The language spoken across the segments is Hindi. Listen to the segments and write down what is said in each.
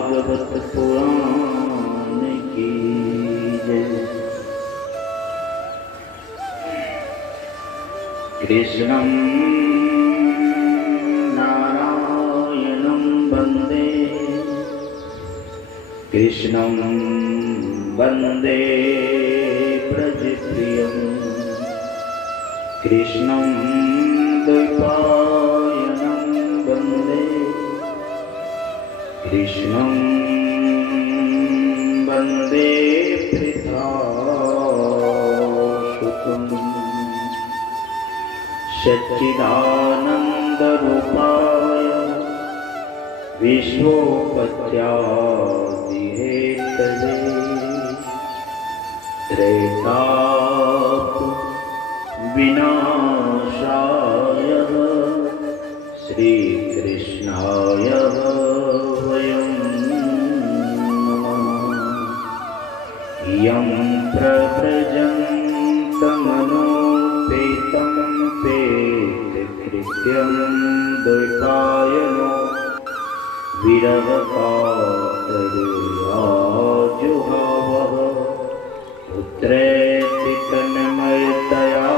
भागवत पुराण की जय। कृष्णं नारायणं वन्दे कृष्णं वन्दे ब्रजप्रियं कृष्णं द्वैपायनं वन्दे कृष्णं वन्दे पृथासुतं सच्चिदानन्दरूपाय विश्वोपत्यादिहेतवे त्रैतापविनाशाय श्रीकृष्णाय वयं नमः। यं प्रव्रजन्तमनोपेतं पेतकृत्यं द्वैपायनो विरहकातराजुहावः पुत्रेति तन्मयतया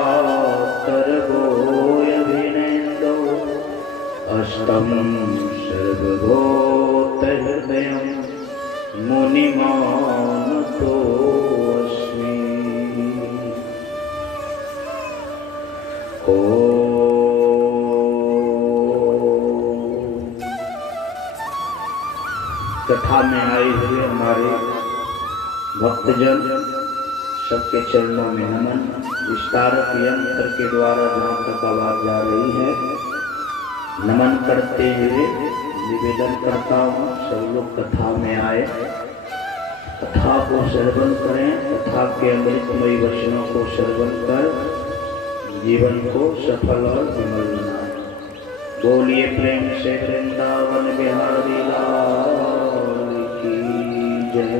सर्वोऽयभिनेन्दो अष्टं सर्वभूतहृदयं मुनिमानतोऽस्मि। कथा में आए हुए हमारे भक्तजन सबके चरणों में नमन। विस्तारक यंत्र के द्वारा जहाँ तक आवाज जा रही है नमन करते हुए निवेदन करता हूँ सब लोग कथा में आए, कथा को श्रवण करें, कथा के अमृतमयी वचनों को श्रवण कर जीवन को सफल और विमल बनाए। बोलिए प्रेम से वृंदावन बिहारी लाल की जय।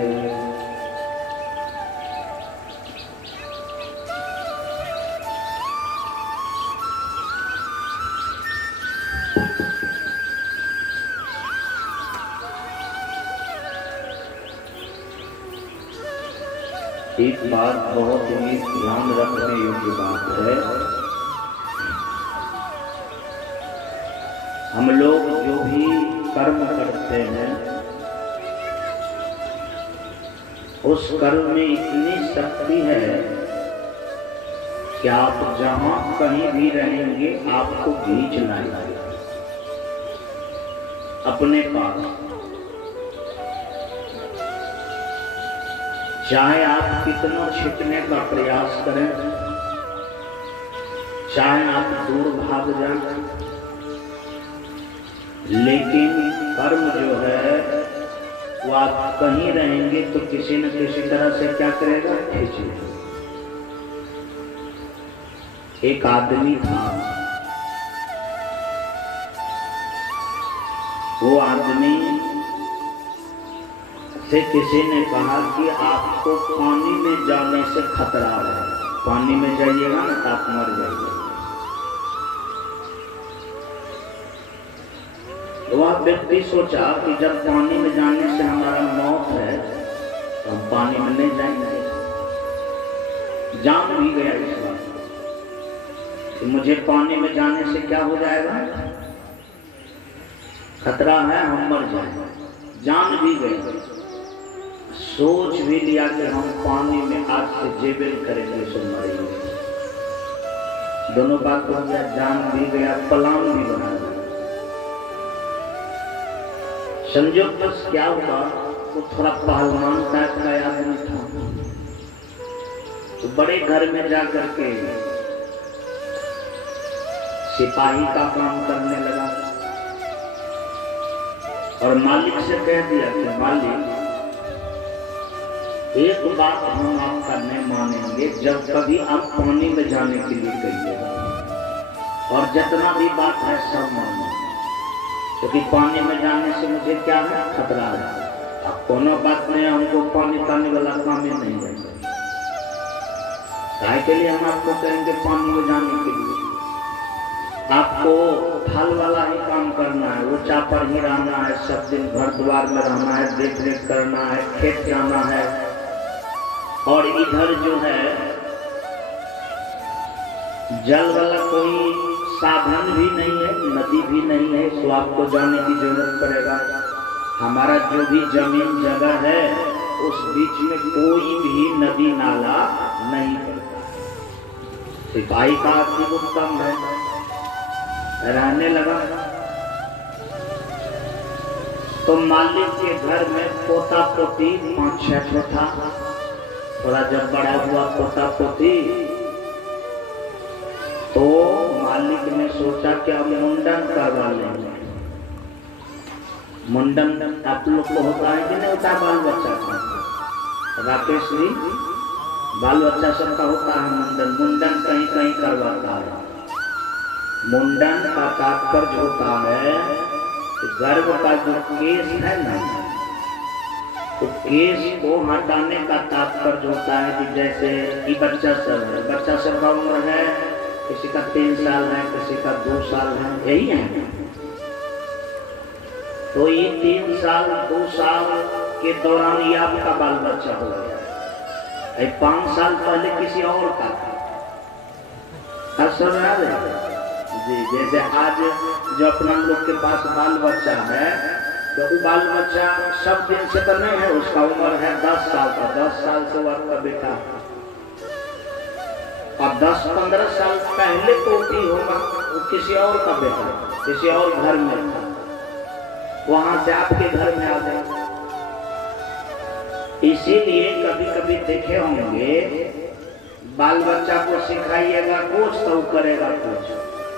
एक बात बहुत ही ध्यान रखने योग्य बात है, हम लोग जो भी कर्म करते हैं उस कर्म में इतनी शक्ति है कि आप जहां कहीं भी रहेंगे आपको खींच लाएगा अपने पास। चाहे आप कितना छिपने का प्रयास करें, चाहे आप दूर भाग जाएं, लेकिन कर्म जो है वो आप कहीं रहेंगे तो किसी न किसी तरह से क्या करेगा, खींच लेगा। एक आदमी था, वो आदमी से किसी ने कहा कि आपको पानी में जाने से खतरा है, पानी में जाइएगा ना तो आप मर जाइएगा। वह व्यक्ति सोचा कि जब पानी में जाने से हमारा मौत है तो हम पानी में नहीं जाएंगे। जान भी गया इस बात कि मुझे पानी में जाने से क्या हो जाएगा, खतरा है, हम मर जाएंगे। जान भी गया, सोच भी लिया कि हम पानी में आज से जेबेल करेंगे, सो मरेंगे। दोनों बात हो गया, जान भी गया, प्लान भी बना दिया। संजोग बस क्या हुआ, वो थोड़ा पहलवान टाइप का आदमी था, तो बड़े घर में जाकर के सिपाही का काम करने लगा और मालिक से कह दिया कि मालिक एक बात हम आपका नहीं मानेंगे, जब कभी आप पानी में जाने के लिए कहिएगा और जितना भी बात है सब मानेंगे, क्योंकि पानी में जाने से मुझे क्या है, खतरा है। अब कोनो बात नहीं, हमको पानी ताने वाला काम ही नहीं है। काहे के लिए हम आपको कहेंगे पानी में जाने के लिए? आपको फल वाला ही काम करना है, ऊंचा पर ही रहना है, सब दिन घर द्वार में रहना है, देख रेख करना है, खेत जाना है। और इधर जो है जल वाला कोई साधन भी नहीं है, नदी भी नहीं है, तो आपको जाने की जरूरत पड़ेगा। हमारा जो भी जमीन जगह है उस बीच में कोई भी नदी नाला नहीं पड़ता। सिपाही का अति उत्तम है, रहने लगा। तो मालिक के घर में पोता पोती 5-6 था। थोड़ा जब बड़ा हुआ पोता पोती तो मालिक ने सोचा कि अब मुंडन करवा लेंगे। मुंडन आप लोग को होता है कि नहीं होता? बाल बच्चा का, राकेश जी, बाल बच्चा सबका होता है मुंडन। मुंडन कहीं कहीं करवाता है। मुंडन का तात्पर्य होता है गर्भ का जो केस है ना, तो केस को हटाने का तात्पर्य होता है कि जैसे कि बच्चा सब है, बच्चा सब का उम्र है, किसी का 3 साल है, किसी का 2 साल है, यही है। तो ये 3 साल 2 साल के दौरान ये आपका बाल बच्चा हो गया। 5 साल पहले किसी और का था। जी, जैसे आज जो अपना लोग के पास बाल बच्चा है, तो वो बाल बच्चा सब दिन से तो नहीं है, उसका उम्र है 10 साल का। 10 साल से वो आपका बेटा, और 10-15 साल पहले तो भी होगा वो किसी और का बेटा, किसी और घर में था, वहां से आपके घर में आ गया। इसीलिए कभी कभी देखे होंगे बाल बच्चा को सिखाइएगा कुछ तो वो करेगा कुछ।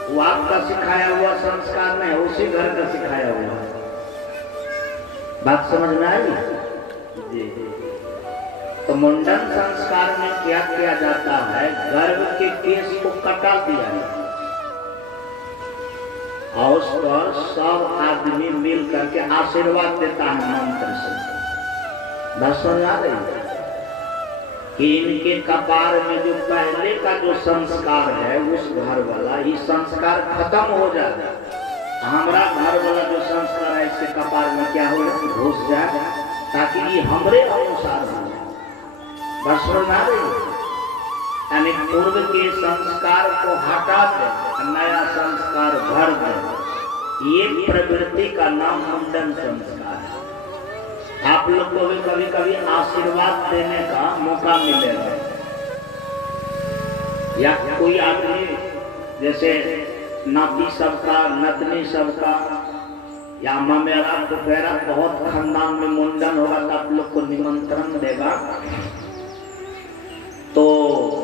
वो आपका सिखाया हुआ संस्कार नहीं, उसी घर का सिखाया हुआ। बात समझ में आई? जी। तो मुंडन संस्कार में क्या किया जाता है? गर्भ के केस को कटा दिया और उस पर सब आदमी मिल करके आशीर्वाद देता है मंत्र से। बस समझ आ रही है कि इनके कपार में जो पहले का जो संस्कार है उस घर वाला, ये संस्कार खत्म हो जाए, हमारा घर वाला जो संस्कार है इसके कपार में क्या हो घुस जाए, ताकि ये हमरे अनुसार हो। बस समझ आ रही है? यानी पूर्व के संस्कार को हटा दे, नया संस्कार भर दे। ये प्रवृत्ति का नाम मुंडन संस्कार है। आप लोग को भी कभी कभी आशीर्वाद देने का मौका मिलेगा, या कोई आदमी जैसे नाती सबका, नतनी सबका, या ममेरा फुफेरा बहुत खानदान में मुंडन होगा तो आप लोग को निमंत्रण देगा। तो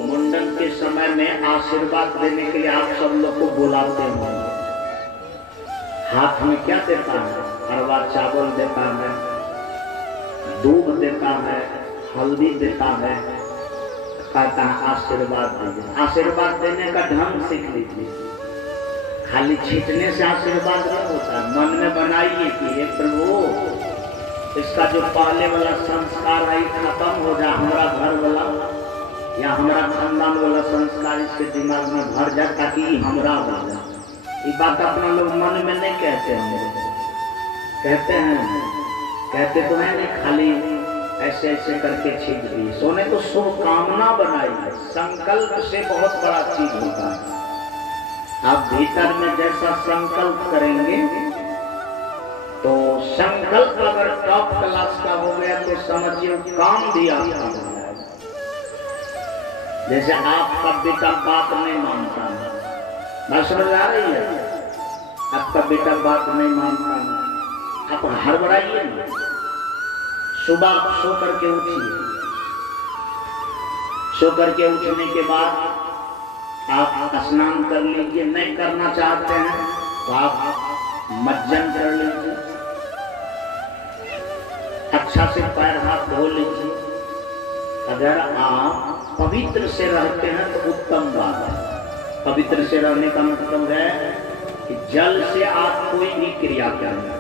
मुंडन के समय में आशीर्वाद देने के लिए आप सब लोग को बुलाते हैं। हाथ में क्या देता है? अरवा चावल देता है, दूध देता है, हल्दी देता है, कहता है आशीर्वाद दीजिए। आशीर्वाद देने का ढंग सीख लीजिए। खाली छींटने से आशीर्वाद नहीं होता। मन में बनाइए कि हे प्रभु, इसका जो पहले वाला संस्कार है खत्म हो जाए, हमारा घर वाला या हमारा खानदान वाला संस्कार इसके दिमाग में भर जाए, ताकि हमारा हो जाए। ये बात अपना लोग मन में नहीं कहते हैं, कहते तो है नहीं, खाली ऐसे ऐसे करके छींट दिए। सोने तो शुभकामना बनाई है, संकल्प से बहुत बड़ा चीज होता है। आप भीतर में जैसा संकल्प करेंगे, तो संकल्प अगर टॉप क्लास का हो गया तो समझिए काम भी आपका हो जाएगा। जैसे आपका बेटा बात नहीं मानता है, बात समझ आ रही है? आपका बेटा बात नहीं मानता है, आप हड़बड़ाइए ना। सुबह सो करके उठिए, सो करके उठने के बाद आप स्नान कर लीजिए। नहीं करना चाहते हैं तो आप मज्जन कर लीजिए, अच्छा से पैर हाथ धो लीजिए। अगर आप पवित्र से रहते हैं तो उत्तम बात है। पवित्र से रहने का मतलब है कि जल से आप कोई भी क्रिया करें।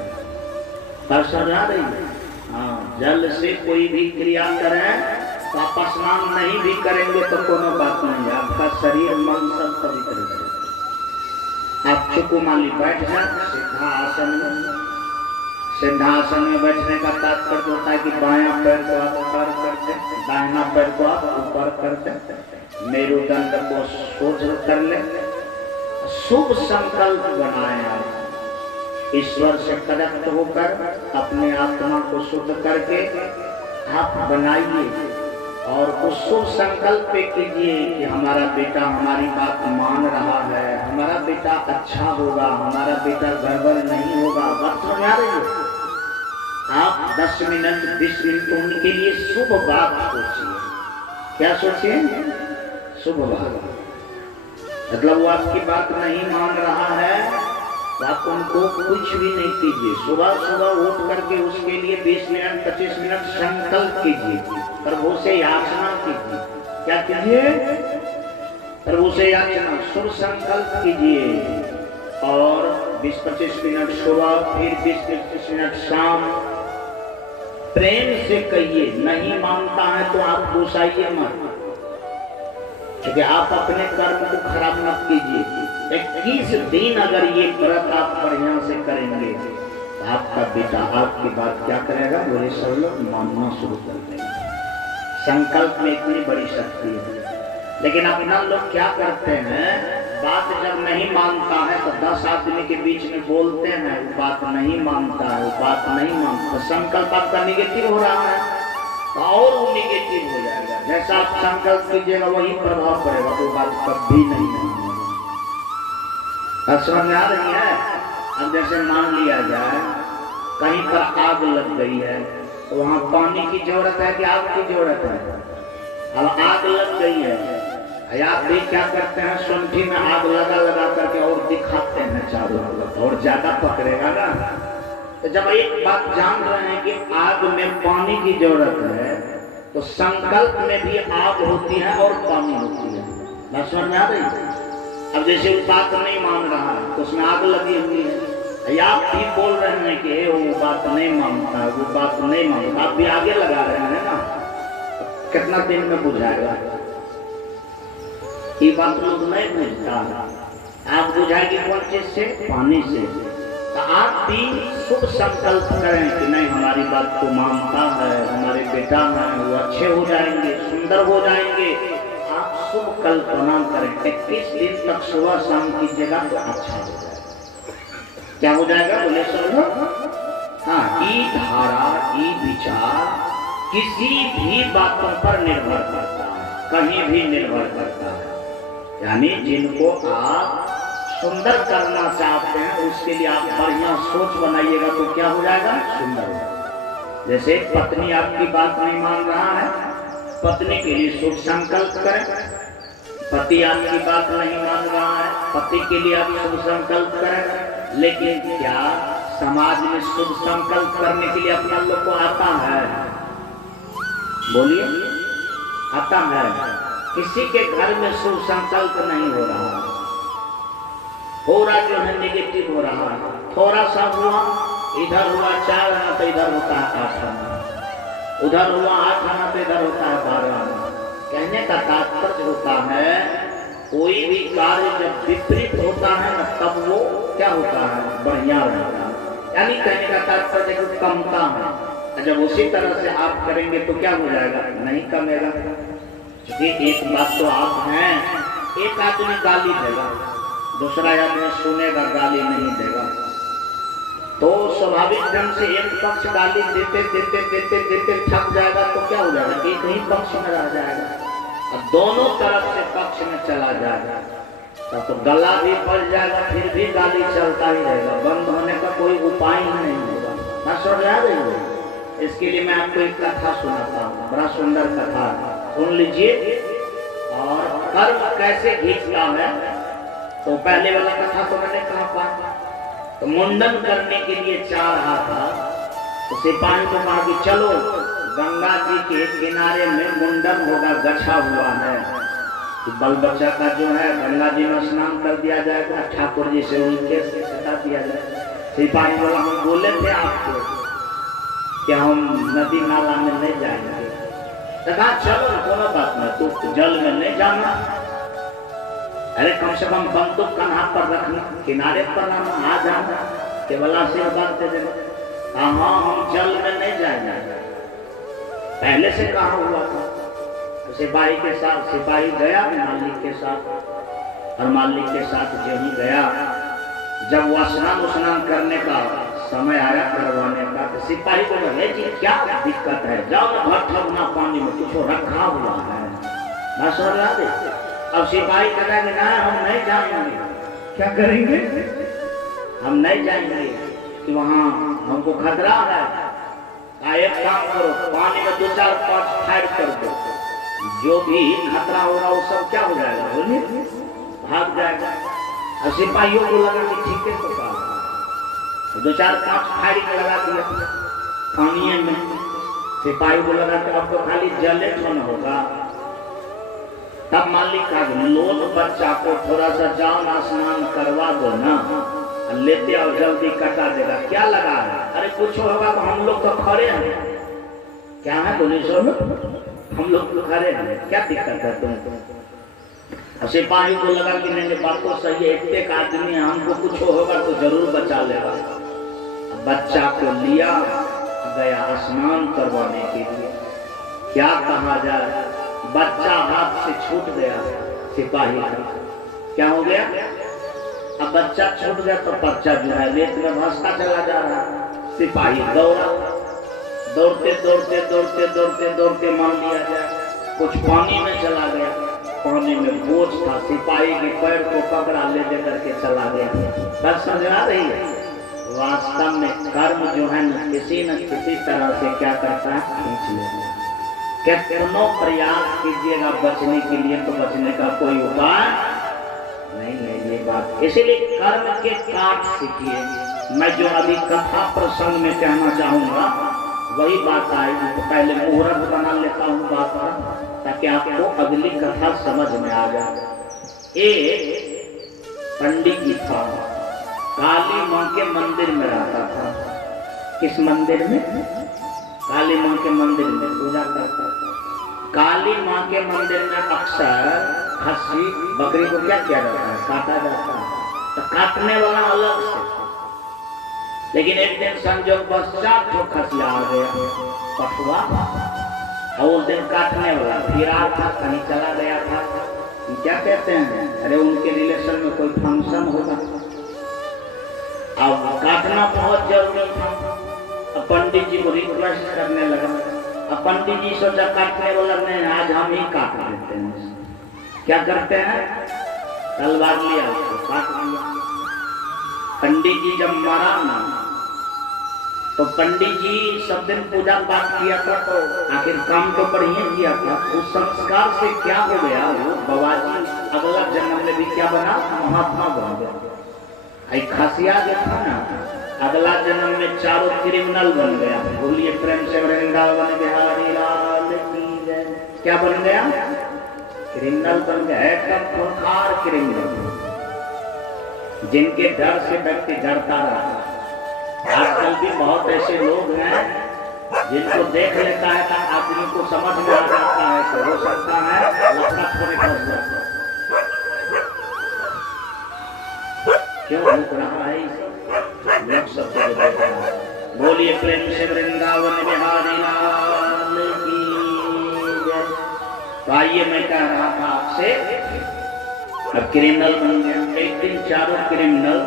समझा रही है? हाँ, जल से कोई भी क्रिया करें तो आप स्नान नहीं भी करेंगे तो कोनो बात नहीं, आपका शरीर मन सब पवित्र है। आप चुकुमाली बैठ जा सिद्धासन में। सिद्धासन में बैठने का तात्पर्य होता है कि बायां पैर को आप ऊपर करते, दाहिना पैर को आप ऊपर करते, मेरुदंड को सोझ कर ले, शुभ संकल्प बनाए आप ईश्वर से कनेक्ट होकर अपने आत्मा को शुद्ध करके आप बनाइए और उस शुभ संकल्प कीजिए कि हमारा बेटा हमारी बात मान रहा है, हमारा बेटा अच्छा होगा, हमारा बेटा गड़बड़ नहीं होगा। बात समझ आ रही है? आप 10 मिनट 20 मिनट उनके लिए शुभ बात सोचिए। क्या सोचिए? शुभ बात। मतलब वो आपकी बात नहीं मान रहा है तो आप उनको कुछ भी नहीं कीजिए। सुबह सुबह उठ करके उसके लिए 20 मिनट 25 मिनट संकल्प कीजिए, प्रभु से याचना कीजिए। क्या कीजिए? प्रभु से याचना, शुभ संकल्प कीजिए और 20-25 मिनट सुबह, फिर 20-25 मिनट शाम प्रेम से कहिए। नहीं मानता है तो आप गुस्साइए मत, क्योंकि आप अपने कर्म को खराब मत कीजिए। 21 दिन अगर ये व्रत आप बढ़िया से करेंगे तो आपका बेटा आपकी बात क्या करेगा? बोले सब लोग मानना शुरू कर देंगे। संकल्प में इतनी बड़ी शक्ति है। लेकिन अपना लोग क्या करते हैं, बात जब नहीं मानता है तो 10 आदमी के बीच में बोलते हैं, वो बात नहीं मानता है, वो बात नहीं मानता, संकल्प आपका निगेटिव हो रहा है तो और वो निगेटिव हो जाएगा। जैसा आप संकल्प कीजिएगा वही प्रभाव पड़ेगा, वो बात कभी नहीं मानेगा। समझ में आ रही है? अब जैसे मान लिया जाए कहीं पर आग लग गई है तो वहां पानी की जरूरत है कि आग की जरूरत है? अब आग लग गई है, आप भी क्या करते हैं, सुंठी में आग लगा करके और दिखाते हैं चारों तरफ, और ज्यादा पकड़ेगा ना। तो जब एक बात जान रहे हैं कि आग में पानी की जरूरत है तो संकल्प में भी आग होती है और पानी होती है। बात समझ में आ रही है? अब जैसे वो बात नहीं मान रहा है तो उसमें आग लगी हुई है, आप भी बोल रहे हैं कि वो बात नहीं मानता, वो बात नहीं मानता, आप भी आगे लगा रहे हैं ना। कितना दिन में बुझाएगा? ये बात लोग नहीं बुझता। आप बुझाएंगे कौन चीज से? पानी से। तो आप भी शुभ संकल्प करें कि नहीं हमारी बात को मानता है, हमारे बेटा हैं वो अच्छे हो जाएंगे, सुंदर हो जाएंगे। आप शुभ कल्पना करें, 21 दिन तक सुबह शाम कीजिएगा तो अच्छा हो जाएगा। क्या हो जाएगा? बोले समझो। हाँ, ई धारा, ई विचार किसी भी बातों पर निर्भर करता है, कहीं भी निर्भर करता है। यानी जिनको आप सुंदर करना चाहते हैं उसके लिए आप बढ़िया सोच बनाइएगा तो क्या हो जाएगा? सुंदर हो जाएगा। जैसे पत्नी आपकी बात नहीं मान रहा है, पत्नी के लिए शुभ संकल्प करें। पति आपकी बात नहीं मान रहा है, पति के लिए आप शुभ संकल्प करें। लेकिन क्या समाज में शुभ संकल्प करने के लिए अपना लोग को आता है? बोलिए, आता है? किसी के घर में शुभ संकल्प नहीं हो रहा, पूरा जो है नेगेटिव हो रहा है। थोड़ा सा हुआ, इधर हुआ 4 आना तो इधर होता है 8 आना, उधर हुआ 8 आना तो इधर होता है 12 आना। कहने का तात्पर्य होता है कोई भी कार्य जब विपरीत होता है ना तब वो क्या होता है? बढ़िया रहता है। यानी कहने का तात्पर्य कि कमता है। जब उसी तरह से आप करेंगे तो क्या हो जाएगा? नहीं कमेगा। क्योंकि एक बात तो आप हैं, एक आदमी गाली देगा, दूसरा आदमी सुनेगा, गाली नहीं देगा। तो स्वाभाविक ढंग से एक पक्ष गाली देते देते देते देते थक जाएगा तो क्या हो जाएगा? एक ही पक्ष में रह जाएगा और दोनों तरफ से पक्ष में चला जाएगा तो गला भी पड़ जाएगा, फिर भी गाली चलता ही रहेगा। बंद होने का कोई उपाय ही नहीं होगा। बात समझ आ रही है? इसके लिए मैं आपको एक कथा सुनाता हूँ, बड़ा सुंदर कथा, सुन लीजिए। और कर्म कैसे घींचता है तो पहले वाला कथा तो मैंने कहा तो मुंडन करने के लिए चाह रहा था तो सिपाही को कहा कि चलो गंगा जी के किनारे में मुंडन होगा, गछा हुआ है कि बल बच्चा का जो है गंगा जी में स्नान कर दिया जाएगा, ठाकुर जी से उनके हटा दिया जाएगा। सिपाही बोला हम बोले थे आपको कि हम नदी नाला में नहीं जाएंगे। तो कहा चलो कोनो बात नहीं, तो जल में नहीं जाना, अरे कम से कम बंदूक कन्हा पर रखना, किनारे पर ना आ जाना, केवल आशीर्वाद दे देना। हाँ हम जल में नहीं जाएंगे, पहले से कहा हुआ था। तो सिपाही के साथ सिपाही गया मालिक के साथ, और मालिक के साथ जो ही गया, जब वो स्नान करने का समय आया करवाने का, तो सिपाही को बोले जी क्या दिक्कत है, जाओ ना भर ठगना पानी में कुछ रखा हुआ है ना समझ दे। अब सिपाही कहेंगे ना हम नहीं जाएंगे, क्या करेंगे, हम नहीं जाएंगे कि वहाँ हमको खतरा है। एक काम करो, पानी में 2-4-5 फायर कर दो, जो भी खतरा होगा वो सब क्या हो जाएगा, बोलिए भाग जाएगा। और सिपाहियों को लगा कि ठीक है, तो कहा 2-4-5 फायरिंग लगा दिया पानी में। सिपाही को लगा कि अब तो खाली जले न होगा। तब मालिक का लोट बच्चा को थोड़ा सा जाओ स्नान करवा दो ना, लेते आओ जल्दी कटा देगा, क्या लगा है, अरे कुछ होगा तो हम लोग तो खड़े हैं, क्या है बोले सो हम लोग तो खड़े हैं, क्या दिक्कत है तुमको। सिपाही को लगा कि नहीं बात तो सही है, एक आदमी है, हमको कुछ होगा तो जरूर बचा लेगा। बच्चा को लिया गया स्नान करवाने के लिए, क्या कहा जाए, बच्चा हाथ से छूट गया सिपाही का, क्या हो गया, अब बच्चा छूट गया तो बच्चा जो है रेत में भासता चला जा रहा है। सिपाही दौड़ा, दौड़ते दौड़ते दौड़ते दौड़ते दौड़ते मान लिया जाए कुछ पानी में चला गया, पानी में बोझ था, सिपाही के पैर को पकड़ा ले करके चला गया। बस समझ आ रही है, वास्तव में कर्म जो है न किसी तरह से क्या करता है, खींच लेता है। कितनों प्रयास कीजिएगा बचने के लिए तो बचने का कोई उपाय नहीं ये बात। इसीलिए कर्म के काट सीखिए। मैं जो अभी कथा प्रसंग में कहना चाहूंगा वही बात आई, तो पहले मुहूर्त बना लेता हूँ बात का, ताकि आपको अगली कथा समझ में आ जाए। एक पंडित जी था, काली माँ के मंदिर में रहता था। किस मंदिर में? काली माँ के मंदिर में पूजा करता था। काली माँ के मंदिर में अक्सर खस्सी बकरी को क्या किया जाता है, काटा जाता है। तो काटने वाला अलग से, लेकिन एक दिन संजोग पश्चात जो खसिया आ गया पटुआ, और उस दिन काटने वाला फिर था, कहीं चला गया था। क्या कहते हैं, अरे उनके रिलेशन में कोई फंक्शन होगा, अब काटना बहुत जरूरी था। अब पंडित जी को रिक्वेस्ट करने लगा। अब पंडित जी सोचा काटने वाला नहीं, आज हम ही काट देते हैं। क्या करते हैं, तलवार लिया उसको काट लिया। पंडित जी जब मरा ना, तो पंडित जी सब दिन पूजा पाठ किया था, तो आखिर काम तो बढ़िया किया था। उस संस्कार से क्या हो गया, वो बाबा जी अगला जन्म में भी क्या बना, महात्मा बन गया। खसिया जो था ना, अगला जन्म में चारों क्रिमिनल बन गया। बोलिए प्रेम से वृंदावन बिहारी लाल की जय। क्या बन गया, क्रिमिनल बन गया, एकदम खूंखार क्रिमिनल, जिनके डर से व्यक्ति डरता रहा। आजकल भी बहुत ऐसे लोग हैं जिनको देख लेता है तो आदमी को समझ में आ जाता है, तो हो सकता है लफड़ा थोड़े फंस जाता है। क्यों रुक रहा है लोग सब देख रहा है। बोलिए प्रेम से वृंदावन बिहारी लाल की जय। तो आइए, मैं कह रहा था आपसे, अब क्रिमिनल बन गया। एक दिन चारों क्रिमिनल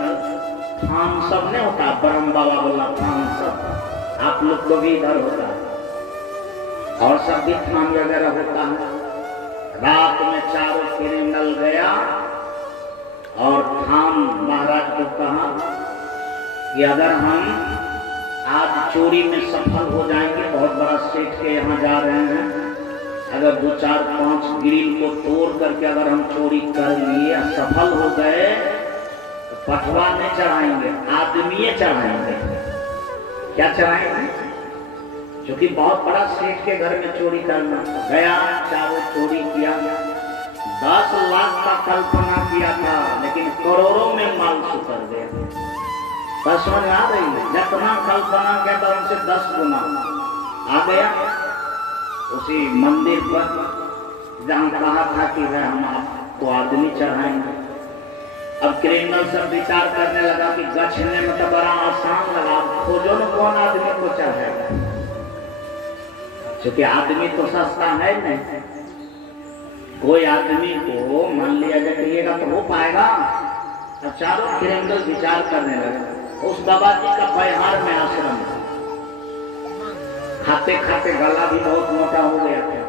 थान सब नहीं होता, ब्रह्म बाबा वाला थान सब, आप लोग को भी इधर होता है और सब भी थान वगैरह होता है। रात में चारों क्रिमिनल गया और थान महाराज को कहा कि अगर हम आज चोरी में सफल हो जाएंगे, बहुत बड़ा सेठ के यहाँ जा रहे हैं, अगर 2-4-5 ग्रिल को तोड़ करके अगर हम चोरी कर लिए, सफल हो गए, तो पटवा नहीं चढ़ाएंगे, आदमी चढ़ाएंगे। क्या चढ़ाएंगे? क्योंकि बहुत बड़ा सेठ के घर में चोरी करना। गया, चारों चोरी किया, 10 लाख का कल्पना किया था, लेकिन करोड़ों में माल सुतर गया। बस समझ आ रही है, जितना कल्पना किया था उनसे 10 गुना आ गया। उसी मंदिर पर जहाँ कहा था कि वह हम आपको आदमी चढ़ाएंगे, अब क्रिमिनल सब विचार करने लगा कि गछने में तो बड़ा आसान लगा, खोजो न कौन आदमी को चाहेगा, क्योंकि आदमी तो सस्ता है नहीं। कोई आदमी को मान लिया जाएगा तो हो पाएगा। अब चारों क्रिमिनल विचार करने लगे। उस बाबा जी का बिहार में आश्रम था, खाते खाते गला भी बहुत मोटा हो गया था,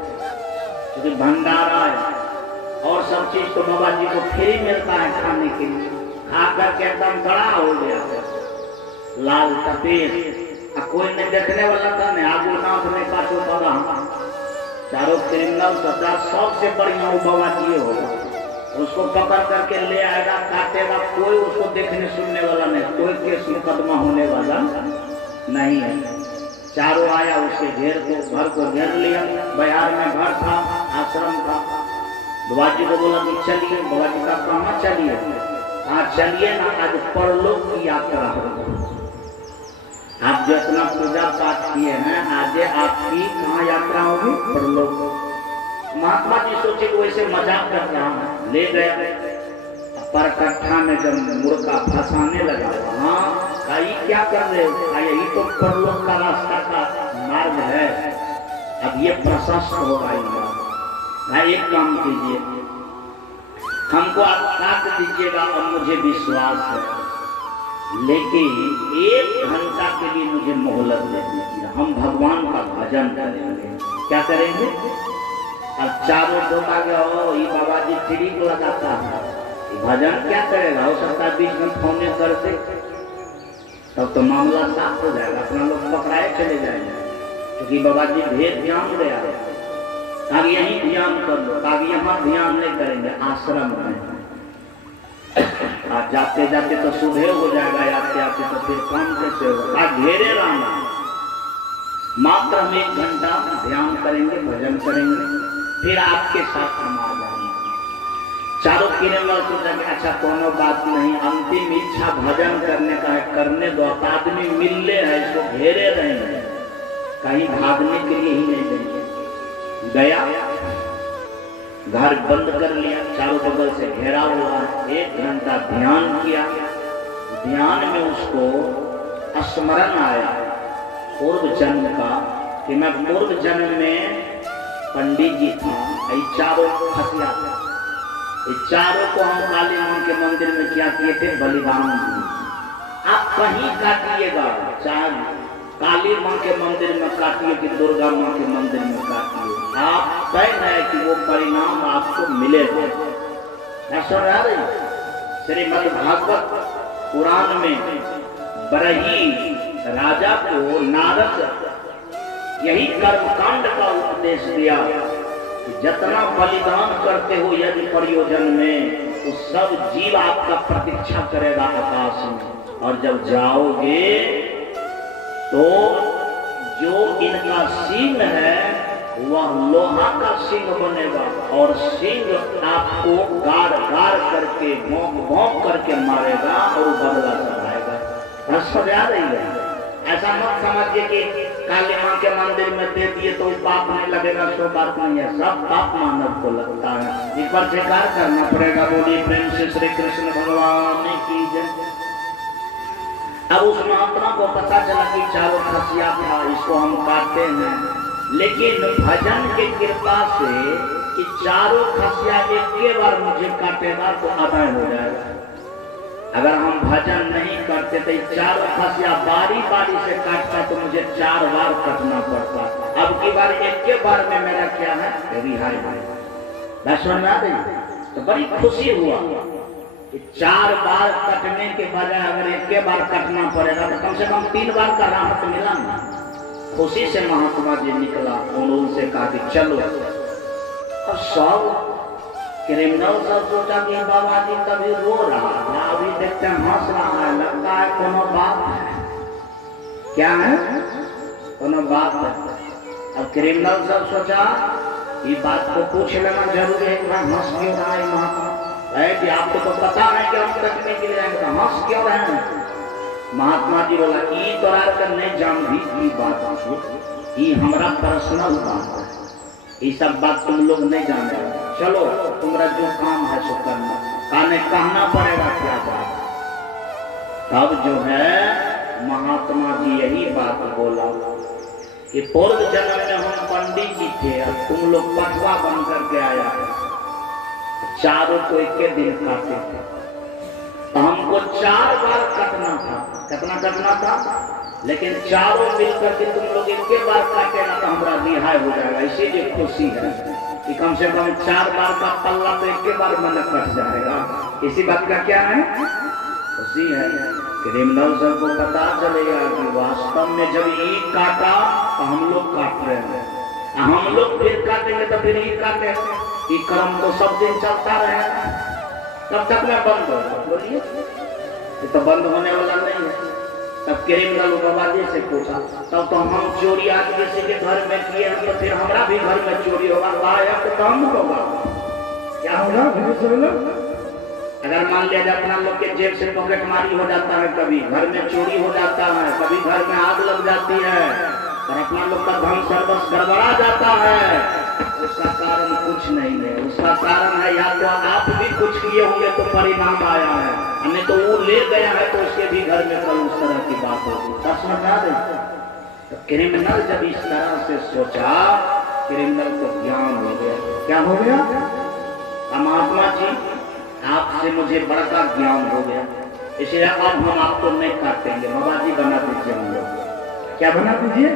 क्योंकि भंडारा है और सब चीज तो बाबा जी को फ्री मिलता है खाने के लिए। खाकर के एकदम बड़ा हो गया, लाल सफेद, कोई नहीं देखने वाला था, नहीं आगू नाथ ने काटो बाबा। चारों क्रिमिनल सोचा सबसे बढ़िया वो बाबा जी होगा, उसको पकड़ करके ले आएगा, काटेगा, कोई उसको देखने सुनने वाला नहीं, कोई केस मुकदमा होने वाला नहीं है। चारों आया, उसके घेर को घर को घेर लिया। बिहार में घर था, आश्रम था। बाबा जी को बोला कि चलिए। बाबा जी का कहाँ चलिए? आज चलिए ना, आज परलोक की यात्रा होगी। आप जितना पूजा पाठ किए हैं, आज आपकी कहाँ यात्रा होगी? परलोक। महात्मा जी सोचे कि वैसे मजाक कर रहा हूँ, ले गया। पर कट्ठा में जब मुर्गा फंसाने लगा, हाँ क्या कर रहे हो? यही तो परलोक का रास्ता का मार्ग है, अब ये प्रशस्त होगा। एक काम कीजिए, हमको आप काट दीजिएगा और मुझे विश्वास है, लेकिन 1 घंटा के लिए मुझे मोहलत दे दीजिए, हम भगवान का भजन करेंगे। क्या करेंगे? अब चारों बोला गया, हो ये बाबा जी ठीक लगाता है, भजन क्या करेगा? हो सकता है बीच में फोन करते, तब तो मामला साफ हो जाएगा, अपना लोग पकड़ाए चले जाएंगे, क्योंकि बाबा जी भेद ध्यान दे रहे, अब यही ध्यान कर लो, अब यहाँ ध्यान नहीं करेंगे आश्रम में। जाते जाते तो सुबह हो जाएगा, आते आते तो फिर काम कैसे होगा? घेरे रहना, मात्र हम 1 घंटा ध्यान करेंगे, भजन करेंगे, फिर आपके साथ हम आ जाएंगे। चारों क्रिमिनल सोचा कि अच्छा कोनो बात नहीं, अंतिम इच्छा भजन करने का है, करने दो। आदमी मिलने है, इसको घेरे रहेंगे, कहीं भागने के लिए ही नहीं देंगे। गया, घर बंद कर लिया, चारों बगल से घेरा हुआ है। 1 घंटा ध्यान किया। ध्यान में उसको स्मरण आया पूर्व जन्म का, कि मैं पूर्व जन्म में पंडित जी था, चारों खसिया था, चारों को हम काली मां के मंदिर में क्या किए थे? बलिदान दिए। आप कहीं काटिएगा, चाहे काली मां के मंदिर में काटिए कि दुर्गा मां के मंदिर में काटिए, आप तय है कि वो परिणाम आपको मिलेगा। सुन रहे? श्रीमद् भागवत पुराण में बरही राजा को नारद यही कर्मकांड का उपदेश दिया, जितना बलिदान करते हो यदि प्रयोजन में, तो सब जीव आपका प्रतीक्षा करेगा आकाश में, और जब जाओगे तो जो इनका सिंह है वह लोहा का सिंह बनेगा, और सिंह आपको गाड़ गाड़ करके भौंक भौंक करके मारेगा और बदला चढ़ाएगा। समझा रही है? ऐसा मत समझिए कि काली मां के मंदिर में दे दिए तो पाप नहीं लगेगा, सो बात नहीं है, सब पाप मानव को लगता है। इस पर स्वीकार करना पड़ेगा। बोलिए प्रेम से श्री कृष्ण भगवान की जय। अब उस महात्मा को पता चला कि चारों खसिया था, इसको हम काटते हैं, लेकिन भजन की कृपा से कि चारों खसिया एक बार मुझे काटेगा तो अदय हो जाएगा। अगर हम भजन नहीं करते तो चारों खसिया बारी बारी से काटता तो मुझे 4 बार कटना पड़ता। अब की बार एक बार में मेरा क्या है? रिहाई है। समझ में आ गई? तो बड़ी खुशी हुआ कि 4 बार कटने के बजाय अगर एक बार कटना पड़ेगा तो कम से कम 3 बार का राहत मिला ना। खुशी से महात्मा जी निकला, उनसे कहा कि चलो। और सब क्रिमिनल सब सोचा कि बाबा जी कभी रो रहा है, अभी देखते हैं हंस रहा है, लगता है कोनो बात है। क्या है? कोनो बात है। अब क्रिमिनल सब सोचा ये बात को पूछ लेना जरूरी है, हंस क्यों रहा है महात्मा? कि आपको तो पता है कि हम कटने के लिए आएंगे, तो हंस क्यों रहे हैं? महात्मा जी बोला ये तो कर नहीं जान भी बात, ये हमारा पर्सनल बात है, ये सब बात तुम लोग नहीं जान रहे। चलो तुम्हारा जो काम है सो करना। माने कहना पड़ेगा क्या बात। तब जो है महात्मा जी यही बात बोला कि पूर्व जन्म में हम पंडित जी थे और तुम लोग पटवा बन करके आया है, चारों को एक के दिन काटे थे, तो हमको 4 बार कटना था। कितना कटना था? लेकिन चारों मिलकर के तुम लोग एक बार काटे ना तो हमारा रिहाई हो जाएगा। इसीलिए खुशी है कि कम से कम 4 बार का पल्ला तो एक बार मन कट जाएगा। इसी बात का क्या है? खुशी है। क्रिमिनल सबको पता चलेगा कि वास्तव में जब ईद काटा तो हम लोग काट रहे हैं, हम लोग फिर काटेंगे तो फिर ईद काटे। ये क्रम तो सब दिन चलता रहेगा, तब तक मैं बंद हो। बोलिए, ये तो बंद होने वाला नहीं है। तब क्रिमिनल बाबा जी से पूछा, तब तो हम चोरी आज किसी के घर में किए तो फिर हमारा भी घर में चोरी होगा, लायक कम होगा। क्या होगा? अगर मान लिया जाए अपना लोग के जेब से पॉकेटमारी हो जाता है, कभी घर में चोरी हो जाता है, कभी घर में आग लग जाती है और अपना लोग का धन सर्वस्व गड़बड़ा जाता है, उसका कारण कुछ नहीं है। उसका कारण है या तो आप भी कुछ किए होंगे तो परिणाम आया है, नहीं तो वो ले गया है तो उसके भी घर में कल उस तरह की बात होगी। समझा दे। तो क्रिमिनल जब इस तरह से सोचा, क्रिमिनल को ज्ञान हो गया। क्या हो गया? महात्मा जी आपसे मुझे बड़ा ज्ञान हो गया, इसलिए अब हम आपको नहीं काटेंगे, बाबा जी बना दीजिए। हम लोग क्या बना दीजिए?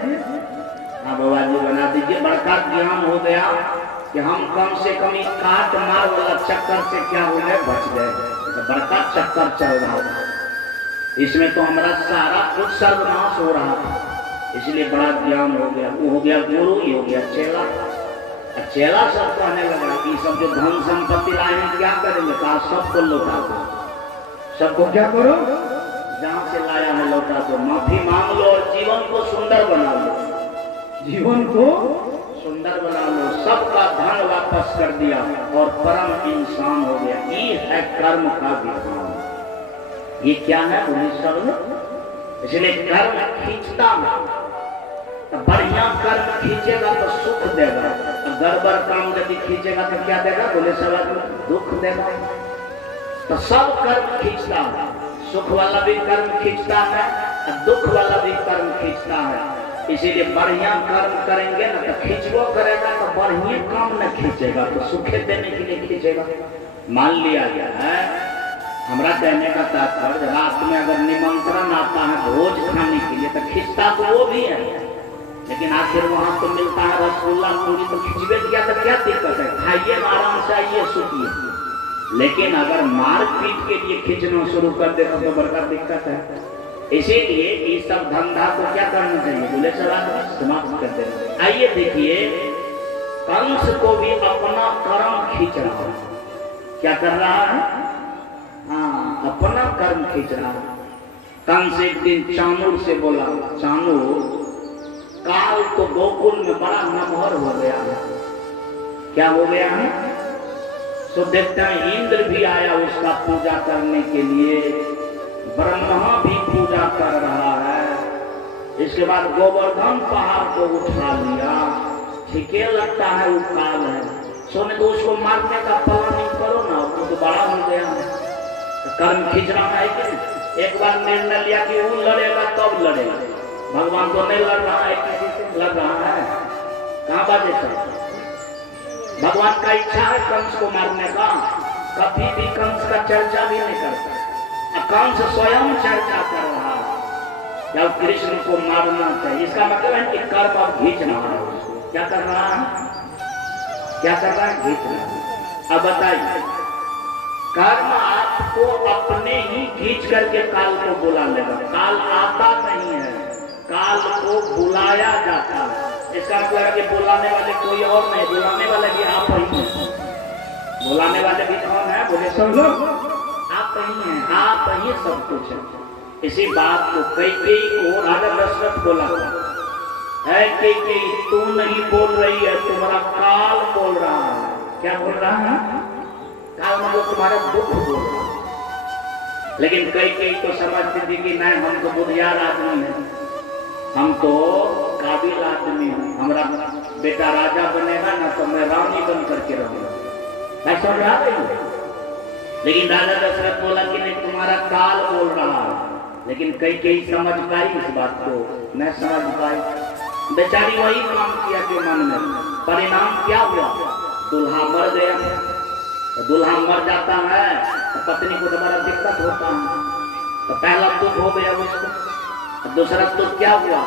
हाँ बाबा जी बना दीजिए। बड़ा ज्ञान हो गया कि हम कम से कम काट मार वाला चक्कर से क्या हो गए, बच गए। तो बड़ा चक्कर चल रहा था, इसमें तो हमारा सारा कुछ सर्वनाश हो रहा था, इसलिए बड़ा ज्ञान हो गया। वो हो गया गुरु, ये हो गया चेला। चेला सब कहने लगा कि सब जो धन संपत्ति लाए हैं क्या करेंगे? कहा सबको लौटा दो। सबको क्या करो? जहां से लाया है लौटा दो, माफी मांग लो और जीवन को सुंदर बना लो। जीवन को सुंदर बना लो। सबका धन वापस कर दिया और परम इंसान हो गया। ये है कर्म का विधान। ये क्या है? इसलिए कर्म खींचता है, तो बढ़िया कर्म खींचेगा तो सुख देगा, गड़बड़ काम यदि खींचेगा तो क्या देगा? बोले सब दुख देगा। तो सब कर्म खींचता है, सुख वाला भी कर्म खींचता है और दुख वाला भी कर्म खींचता है। इसीलिए बढ़िया कर्म करेंगे ना तो खींचवो करेगा, तो बढ़िया काम न खींचेगा तो सुखे देने के लिए खींचेगा। मान लिया गया है, हमारा कहने का तात्पर्य रात में अगर निमंत्रण आता है भोज खाने के लिए तो खींचता तो वो भी है, लेकिन आखिर वहां तो मिलता है रसगुल्ला पूरी, तो खिंचवे दिया तो क्या दिक्कत है? खाइए आराम से, आइए सुखिए। लेकिन अगर मारपीट के लिए खींचना शुरू कर दे तो बड़का दिक्कत है। इसीलिए ये सब धंधा को क्या करना चाहिए? बोले सब समाप्त कर देना। आइए देखिए, कंस को भी अपना कर्म खींच रहा है। क्या कर रहा है? हाँ, अपना कर्म खींच रहा है। कंस एक दिन चाणूर से बोला, चाणूर काल तो गोकुल में बड़ा नमहर हो गया है। क्या हो गया है? तो देखते हैं इंद्र भी आया उसका पूजा करने के लिए, ब्रह्मा भी पूजा कर रहा है। इसके बाद गोवर्धन पहाड़ को उठा लिया। ठीक लगता है वो काल है, सोने तो उसको मारने का प्लानिंग करो ना, वो तो बड़ा हो गया है। तो कर्म खींच रहा है कि एक बार निर्णय लिया कि वो लड़ेगा तब लड़ेगा। भगवान तो नहीं लड़ रहा है, किसी से लड़ रहा है। कहाँ बाजे सब? भगवान का इच्छा है कंस को मारने का, कभी भी कंस का चर्चा भी नहीं करता। कंस स्वयं चर्चा कर रहा है जब कृष्ण को मारना चाहिए। इसका मतलब है कि कर्म अब खींच रहा है उसको। क्या कर रहा है? क्या कर रहा है? खींच रहा है। अब बताइए, कर्म आपको अपने ही खींच करके काल को बुला लेगा। काल आता नहीं है, काल को बुलाया जाता है। इसका मतलब है कि बुलाने वाले कोई और नहीं, बुलाने वाले भी आप ही हैं। बुलाने वाले भी कौन है? बोले सब लोग आप ही हैं, आप ही सब कुछ है। इसी बात को कैकेयी को राजा दशरथ बोला है, कैकेयी तू नहीं बोल रही है, तुम्हारा काल बोल रहा है। क्या बोल रहा है? काल मतलब तुम्हारा दुख बोल रहा है। लेकिन कैकेयी तो समझती थी कि नहीं, हम तो बुद्धियार आदमी हैं, हम तो काबिल आदमी हूँ, हमारा बेटा राजा बनेगा ना तो मैं रानी बन करके रहूंगा। ऐसा समझा रही हूँ। लेकिन राजा दशरथ बोला कि नहीं, तुम्हारा काल बोल रहा है। लेकिन कई समझ पाई इस बात को, मैं समझ पाई। बेचारी वही काम किया जो मन में। परिणाम क्या हुआ? दूल्हा मर गया। तो दूल्हा मर जाता है तो पत्नी को तो बड़ा दिक्कत होता है। तो पहला दुख हो गया उसको। दूसरा दुख क्या हुआ?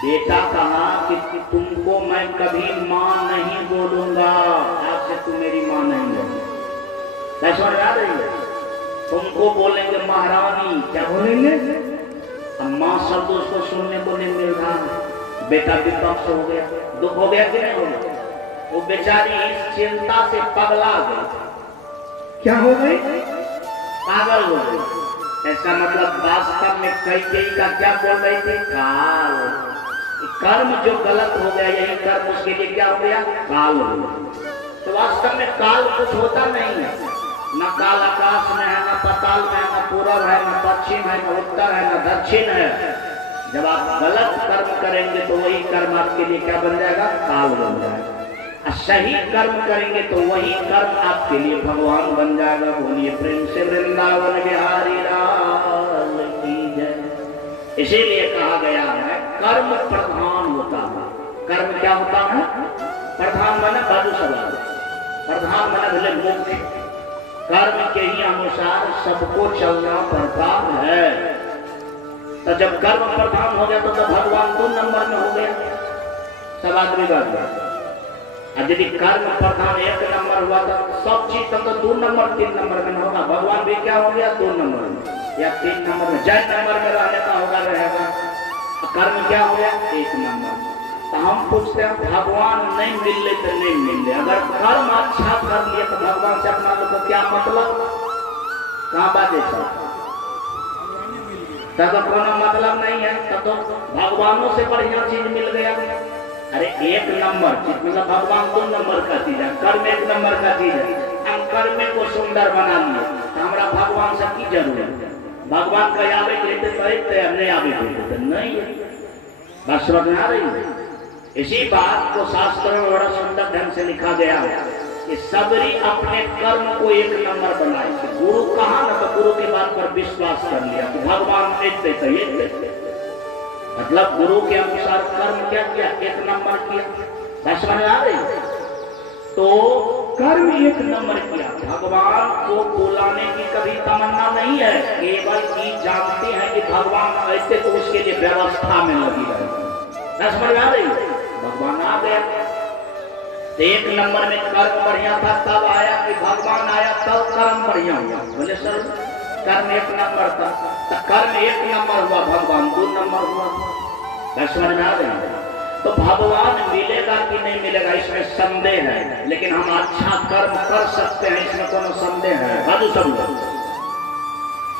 बेटा कहा कि तुमको मैं कभी मां नहीं बोलूंगा, आज से तुम मेरी मां नहीं होगी। मैं समझ आ रही है? तुमको बोलेंगे महारानी, क्या बोलेंगे? मां शब्द उसको सुनने को नहीं मिल रहा। बेटा विपक्ष हो गया, दुख हो गया कि नहीं हो गया? वो बेचारी इस चिंता से पगला गई। क्या हो गई? पागल हो गई। ऐसा मतलब वास्तव में कई का क्या बोल रही थी? काल। कर्म जो गलत हो गया, यही कर्म उसके लिए क्या हो गया? काल हो गया। तो वास्तव में काल कुछ होता नहीं है। न काल आकाश में है, न पाताल में है, न पूरब है, न पश्चिम है, न उत्तर है, न दक्षिण है। जब आप गलत कर्म करेंगे तो वही कर्म आपके लिए क्या बन जाएगा? काल बन जाएगा। सही कर्म करेंगे तो वही कर्म आपके लिए भगवान बन जाएगा। बोलिए प्रेम से वृंदावन बिहारी लाल की जय। इसीलिए कहा गया है कर्म प्रधान होता है। कर्म क्या होता है? प्रधान माने बाजू सवाल, प्रधान माने भले मुख्य। कर्म के ही अनुसार सबको चलना पड़ता है। तो जब कर्म प्रधान हो गया तो भगवान 2 नंबर में हो गया। सब आदमी बात गया। यदि कर्म प्रधान 1 नंबर हुआ तो सब चीज तो 2 नंबर 3 नंबर में होगा। भगवान भी क्या हो गया? 2 नंबर में या 3 नंबर में, जय नंबर में रहने का होगा रहेगा। कर्म क्या हो गया? 1 नंबर। तो हम पूछते हैं भगवान नहीं मिले तो नहीं मिले। अगर कर्म अच्छा कर लिए तो भगवान से अपना लोग को क्या मतलब? कहाँ बात है? तब तो कोनो मतलब नहीं है। तब तो भगवानों से बढ़िया चीज मिल गया। अरे 1 नंबर चीज मतलब भगवान 2 नंबर का चीज है, कर्म 1 नंबर का चीज है। हम कर्म को सुंदर बना लिए तो हमारा भगवान से की जरूरत है? भगवान का आवे कहते तो हमने आवे कहते तो नहीं है। बात समझ में आ रही है? इसी बात को शास्त्र में बड़ा सुंदर ढंग से लिखा गया है कि सबरी अपने कर्म को 1 नंबर बनाए। गुरु कहा ना, तो गुरु की बात पर विश्वास कर लिया कि भगवान देते तो ये देते। मतलब गुरु के अनुसार कर्म क्या किया? 1 नंबर किया। बात समझ आ रही? तो कर्म 1 नंबर किया। भगवान को बुलाने की कभी तमन्ना नहीं है, केवल ये जानते हैं कि भगवान ऐसे तो उसके लिए व्यवस्था में लगी रही। बात समझ आ रही? भगवान आ गया तो 1 नंबर में कर्म बढ़िया था, तब आया कि भगवान आया तब कर्म बढ़िया हुआ। बोले सर कर्म 1 नंबर था तो कर्म 1 नंबर हुआ, भगवान 2 नंबर हुआ। समझ में आ रही? तो भगवान मिलेगा कि नहीं मिलेगा इसमें संदेह है, लेकिन हम अच्छा कर्म कर सकते हैं, इसमें कोनो संदेह है? बाजू सब लोग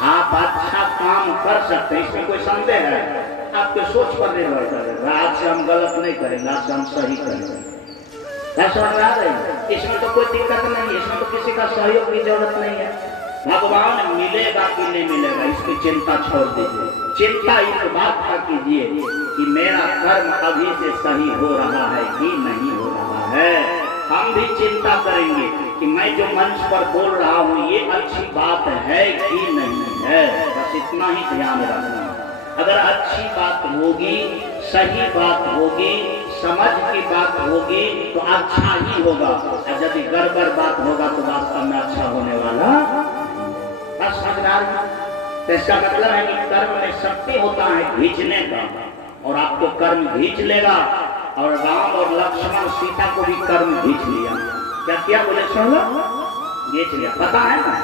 आप अच्छा काम कर सकते हैं, इसमें कोई संदेह है? आपके सोच पर निर्भर करेगा। आज से हम गलत नहीं करेंगे, आज से हम सही करेंगे। समझ में आ रही है? इसमें तो कोई दिक्कत नहीं है, इसमें तो किसी का सहयोग की जरूरत नहीं है। भगवान मिलेगा कि नहीं मिलेगा इसकी चिंता छोड़ दीजिए। चिंता इस बात का कीजिए कि मेरा कर्म अभी से सही हो रहा है कि नहीं हो रहा है। हम भी चिंता करेंगे कि मैं जो मंच पर बोल रहा हूँ ये अच्छी बात है कि नहीं है। बस इतना ही ध्यान रखना। अगर अच्छी बात होगी, सही बात होगी, समझ की बात होगी तो अच्छा ही होगा, और यदि गड़बड़ बात होगा तो वास्तव में अच्छा होने वाला। बस समझ रहा है? तो इसका मतलब है कि कर्म में शक्ति होता है खींचने का, और आपको कर्म खींच लेगा। और राम और लक्ष्मण सीता को भी कर्म खींच लिया। क्या किया? बोले सुन लो, खींच लिया। पता है ना,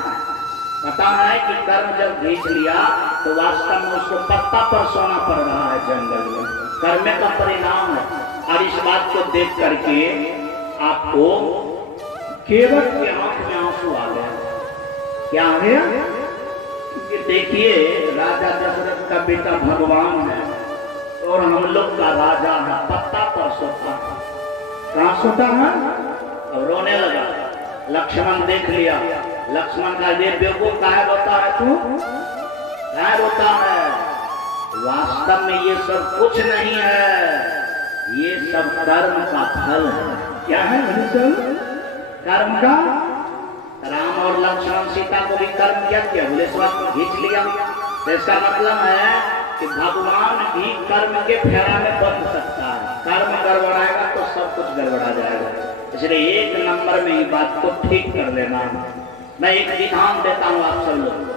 पता है कि कर्म जब खींच लिया तो वास्तव में उसको पत्ता पर सोना पड़ रहा है जंगल में। कर्म का परिणाम है। और इस बात को देख करके आपको केवल के आंख में आंसू आ गया। क्या आ गया? कि देखिए राजा दशरथ का बेटा भगवान है और हम लोग का राजा है, पत्ता पर सोता है। कहाँ सोता है? और रोने लगा। लक्ष्मण देख लिया। लक्ष्मण का ये बेवकूफ काहे रोता है तू? काहे रोता है? वास्तव में ये सब कुछ नहीं है, ये सब कर्म का फल है। क्या है? कर्म का। राम और लक्ष्मण सीता को भी कर्म क्या किया? बोले स्वयं को खींच लिया। तो इसका मतलब है कि भगवान भी कर्म के फेरा में बंध सकता है। कर्म गड़बड़ाएगा तो सब कुछ गड़बड़ा जाएगा। इसलिए एक नंबर में ही बात को ठीक कर लेना। मैं एक विधान देता हूँ आप सब लोग।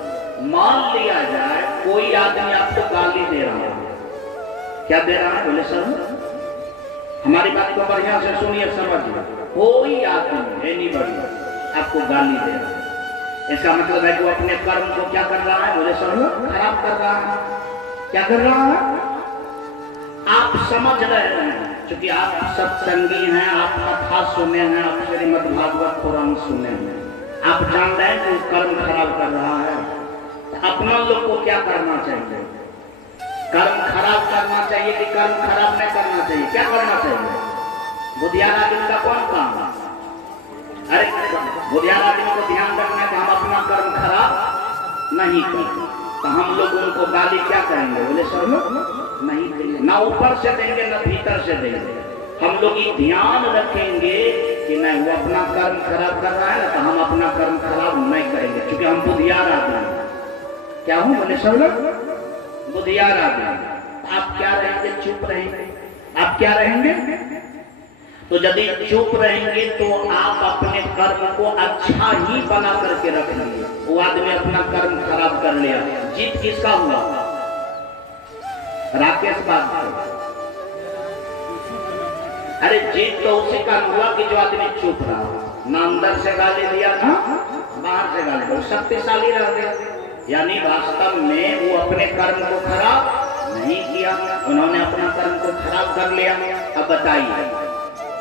मान लिया जाए कोई आदमी आपको गाली दे रहा है, क्या दे रहा है? बोले सर हमारी बात को बढ़िया से सुनिए, समझिए। कोई आदमी एनीबॉडी आपको गाली दे रहा है, इसका मतलब है कि वो अपने कर्म को क्या कर रहा है? बोले सर खराब कर रहा है। क्या कर रहा है? आप समझ रहे हैं, क्योंकि आप सत्संगी हैं, आप कथा सुने हैं, आप श्रीमद् भागवत पुराण सुने हैं, आप जान रहे हैं कि कर्म खराब कर रहा है। तो अपना लोग को क्या करना चाहिए? कर्म खराब करना चाहिए कि कर्म खराब नहीं करना चाहिए? क्या करना चाहिए? बुद्धियान आदमी का कौन काम है? अरे बुद्धियान आदमी को ध्यान रखना है कि हम अपना कर्म खराब नहीं करें। तो हम लोग उनको गाली क्या करेंगे? बोले सर नहीं देंगे, ना ऊपर से देंगे ना भीतर से देंगे। हम लोग ये ध्यान रखेंगे कि नहीं वो अपना कर्म खराब कर रहा है ना, तो हम अपना कर्म खराब नहीं करेंगे, क्योंकि हम बुद्धियान आदमी। क्या हूँ? बोले सब लोग बुद्धियान आदमी। आप क्या रहेंगे? चुप रहेंगे। आप क्या रहेंगे? तो यदि चुप रहेंगे तो आप अपने कर्म को अच्छा ही बना करके रखेंगे। वो आदमी अपना कर्म खराब कर लिया, जीत किसका हुआ? राकेश बात है। अरे जीत तो उसी का हुआ कि जो आदमी चुप रहा, ना अंदर से गाली दिया था बाहर से गाली, वो शक्तिशाली रह गया। यानी वास्तव में वो अपने कर्म को खराब नहीं किया, उन्होंने अपना कर्म को खराब कर लिया। अब बताइए,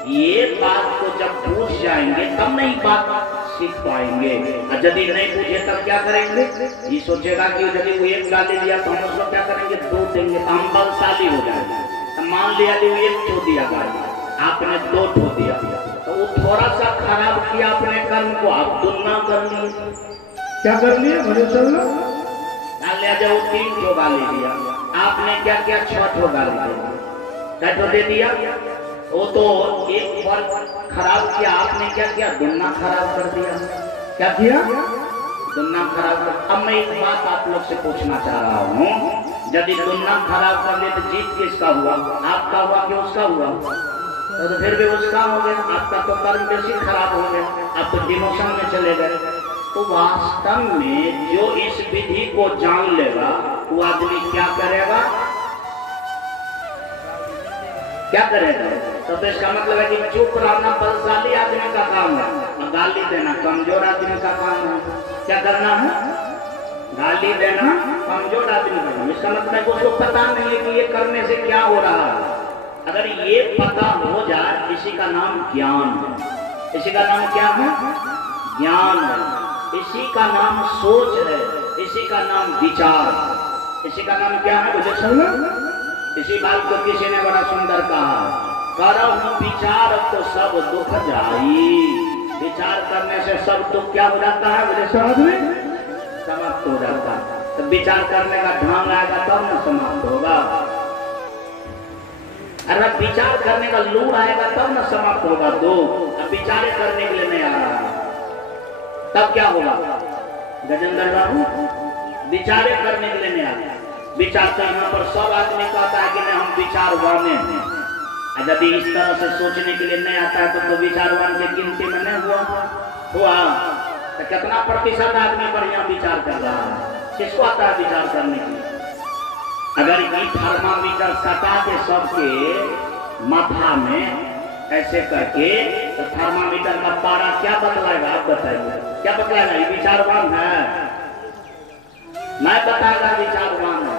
ये बात को जब पूछ जाएंगे तब नहीं बात सीख पाएंगे। और यदि नहीं पूछे तब क्या करेंगे? ये सोचेगा कि यदि वो एक गाली दिया तो हम उसको क्या करेंगे? दो देंगे, तो हम बलशाली हो जाएंगे। तो मान लिया कि वो एक ठो दिया गाली, आपने दो ठो दिया, तो वो थोड़ा सा खराब किया अपने कर्म को, आप दुगना कर लिए। क्या कर लिए? बोले चलो मान लिया जब वो 3 ठो गाली दिया, आपने क्या किया? 6 ठो गाली दिया, क्या ठो दे दिया? वो तो एक बार खराब किया, आपने क्या किया? दुगना खराब कर दिया। क्या किया? दुगना खराब कर। अब मैं एक बात आप लोग से पूछना चाह रहा हूँ, यदि दुगना खराब कर ले तो जीत किसका हुआ? आपका हुआ कि उसका हुआ? तो फिर भी उसका हो गया। आपका तो कर्म बेसी खराब हो गया, आप तो डिमोशन में चले गए। तो वास्तव में जो इस विधि को जान लेगा वो आदमी क्या करेगा? क्या करेगा? तो इसका मतलब है कि चुप रहना बलशाली आदमी का काम है, और गाली देना कमजोर आदमी का काम है। क्या करना है? गाली देना कमजोर आदमी का काम। इसका मतलब है कि उसको पता नहीं है कि ये करने से क्या हो रहा है। अगर ये पता हो जाए, इसी का नाम ज्ञान है। इसी का नाम क्या है? ज्ञान है। इसी का नाम सोच है, इसी का नाम विचार। इसी का नाम क्या है? मुझे समझ। इसी बात को किसी ने बड़ा सुंदर कहा, करहु विचार तो सब दुख जाई। विचार करने से सब दुख क्या हो जाता है? मुझे समझ में समाप्त हो जाता है। तो विचार करने का ढंग आएगा तब न समाप्त होगा। अगर विचार करने का लूर आएगा तब न समाप्त होगा। दो अब विचार करने के लिए नहीं आ रहा, तब क्या होगा? गजेंद्र बाबू विचारे करने के लिए नहीं आता। विचार तो यहाँ पर सब आदमी कहता है कि नहीं हम विचारवान हैं। यदि इस तरह से सोचने के लिए नहीं आता है तो विचारवान की गिनती में नहीं हुआ। तो कितना प्रतिशत आदमी बढ़िया विचार कर रहा है? किसको आता है विचार करने के लिए? अगर ये थर्मामीटर सटा के सबके माथा में ऐसे करके, तो थर्मामीटर का पारा क्या बतलाएगा? आप बताइए, क्या बतलाएगा? ये विचारवान है? मैं बताएगा विचारवान है।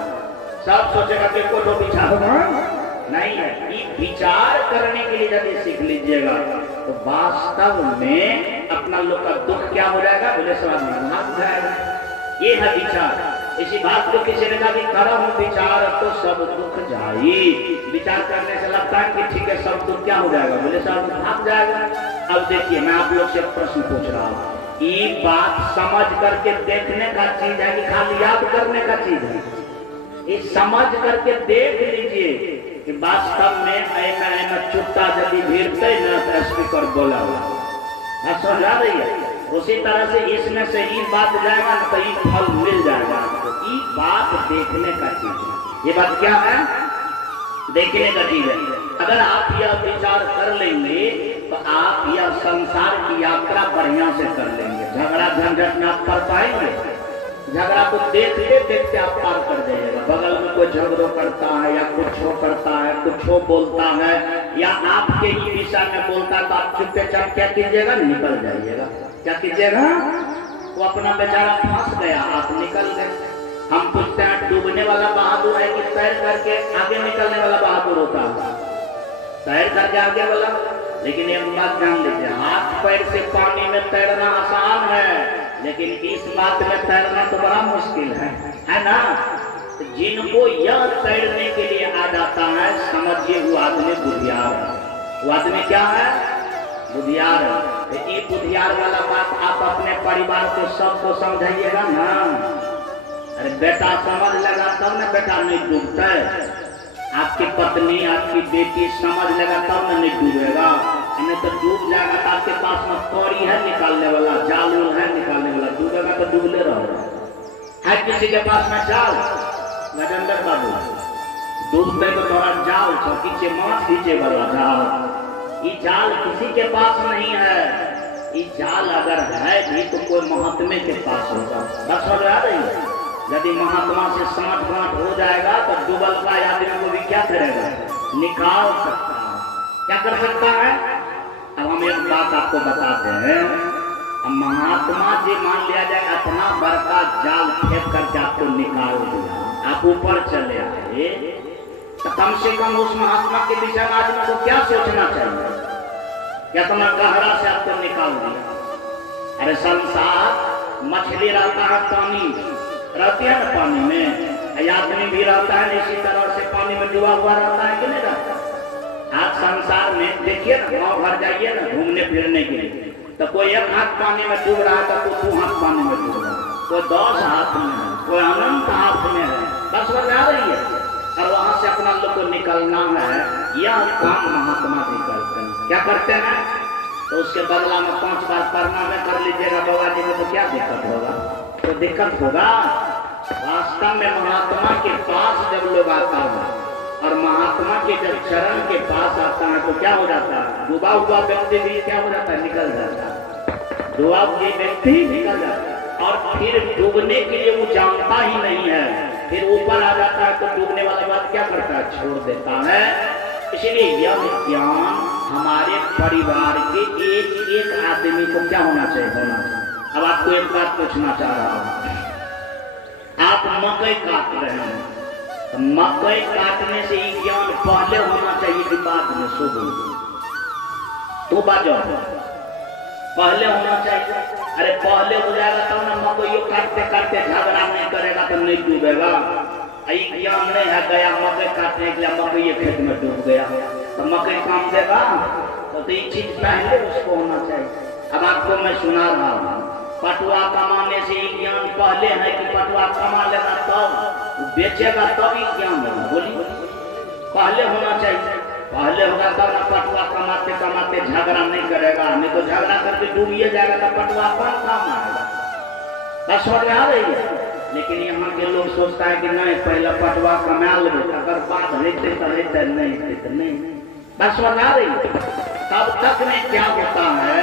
सब सोचेगा कि को विचारवान नहीं है। ये विचार करने के लिए यदि सीख लीजिएगा तो वास्तव में अपना लोग का दुख क्या हो जाएगा? बोले समझ में भाग जाएगा। ये है विचार। इसी बात को किसी ने कहा कि करहु विचार तो सब दुख जाई। विचार करने से लगता है कि ठीक है सब दुख क्या हो जाएगा? बोले सब भाग जाएगा। अब देखिए मैं आप लोग से प्रश्न पूछ रहा हूँ, ये बात समझ करके देखने का चीज है कि खाली याद करने का चीज है? ये समझ करके देख लीजिए कि वास्तव में ऐना चुट्टा यदि भीड़ते न तो स्पीकर बोला हुआ समझा रही है। उसी तरह से इसमें से ये बात जाएगा ना तो ये फल मिल जाएगा आपको। ये बात देखने का चीज है। ये बात क्या है? देखने का चीज है। अगर आप यह विचार कर लेंगे तो आप यह संसार की यात्रा बढ़िया से कर लेंगे। झगड़ा झंझट में आप कर पाएंगे? झगड़ा को देखते देखते आप पार कर जाइएगा। बगल में कोई झगड़ो करता है या कुछ करता है, कुछ बोलता है या आपके ही दिशा में बोलता है तो आप चुपचाप क्या कीजिएगा? निकल जाइएगा। क्या कीजिएगा? वो अपना बेचारा फंस गया, आप निकल गए। हम पूछते हैं डूबने वाला बहादुर है कि तैर करके आगे निकलने वाला बहादुर होता है? तैर करके आगे वाला। लेकिन एक बात जान लीजिए, हाथ पैर से पानी में तैरना आसान है, लेकिन इस बात में तैरना तो बड़ा मुश्किल है ना? जिनको यह तैरने के लिए आ जाता है, समझिए वो आदमी बुधियार है। वो आदमी क्या है? बुधियार है। तो ये बुधियार वाला बात आप अपने परिवार को सबको समझाइएगा ना। अरे बेटा समझ लगा तब ना बेटा नहीं डूबता है। आपकी पत्नी, आपकी बेटी समझ लगा तब ना नहीं डूबेगा, नहीं तो डूब जाएगा। तो आपके पास में कौड़ी है निकालने वाला, जाल है निकालने वाला, डूबेगा तो डूबले रहोगा। है किसी के पास में जाल? गजेंद्र बाबू, डूबते तो थोड़ा जाल खींचे, माछ खींचे वाला जाल। ये जाल किसी के पास नहीं है। ये जाल अगर है भी तो कोई महात्मे के पास होगा। बस समझ आ रही है? यदि महात्मा से साठ गांठ हो जाएगा तो डूबल का आदमी को भी क्या करेगा? निकाल सकता है। क्या कर सकता है? अब हम एक बात आपको बताते हैं। अब महात्मा जी मान लिया जाए अपना बड़का जाल फेंक करके आपको निकाल दिया, आप ऊपर चले आए, तो कम से कम उस महात्मा के दिशा में आदमी को क्या सोचना चाहिए? क्या तुम्हें गहरा से आपको निकाल दिया। अरे संसार मछली रहता है, पानी रहती है ना, पानी में आदमी भी रहता है, इसी तरह से पानी में डूबा हुआ रहता है कि नहीं रहता? आज संसार में देखिए ना, गाँव घर जाइए ना घूमने फिरने के लिए, तो कोई एक हाथ पानी में डूब रहा है तो कोई 2 हाथ पानी में डूब रहा है, कोई 10 हाथ में है, कोई अनंत हाथ में है। बस बात आ रही है। और वहां से अपना लोग को निकलना है, यह काम महात्मा भी करते हैं। क्या करते हैं? तो उसके बदला में 5 बार प्रणाम कर लीजिएगा बाबा जी में, तो क्या दिक्कत होगा? तो दिक्कत होगा। वास्तव में महात्मा के पास जब लोग आता है और महात्मा के जब चरण के पास आता है तो क्या हो जाता है? डूबा हुआ व्यक्ति भी क्या हो जाता है? निकल जाता है। डूबा हुआ व्यक्ति निकल जाता है। और फिर डूबने के लिए वो जानता ही नहीं है, फिर ऊपर आ जाता है तो डूबने वाला बात क्या करता है? छोड़ देता है। इसलिए यह ज्ञान हमारे परिवार के एक एक आदमी को क्या होना चाहिए? होना चाहिए। अब आपको एक बात पूछना चाह रहा हूं। आप मकई काट रहे हैं, तो मकई काटने से ये ज्ञान पहले होना चाहिए कि बाद में? शुभ तो बाजो पहले होना चाहिए। अरे पहले हो जाएगा तब ना मकई काटते काटते झगड़ा नहीं करेगा तो नहीं डूबेगा। ये ज्ञान नहीं है, गया मकई काटने के लिए मकई खेत में डूब गया तो मकई काम देगा? तो ये चीज पहले उसको होना चाहिए। अब आपको मैं सुना रहा हूँ, पटुआ कमाने से ही ज्ञान पहले है कि पटुआ कमा लेगा तब बेचेगा तब ही ज्ञान होगा? बोली पहले होना चाहिए। पहले होगा तब ना पटुआ कमाते कमाते झगड़ा नहीं करेगा, नहीं तो झगड़ा करके डूबिए जाएगा तो पटुआ कौन काम आएगा? बस समझ में आ रही है? लेकिन यहाँ के लोग सोचता है कि नहीं पहले पटुआ कमा लो, अगर बात रहते तो रहते, नहीं तो नहीं। बस समझ आ रही है? तब तक में क्या होता है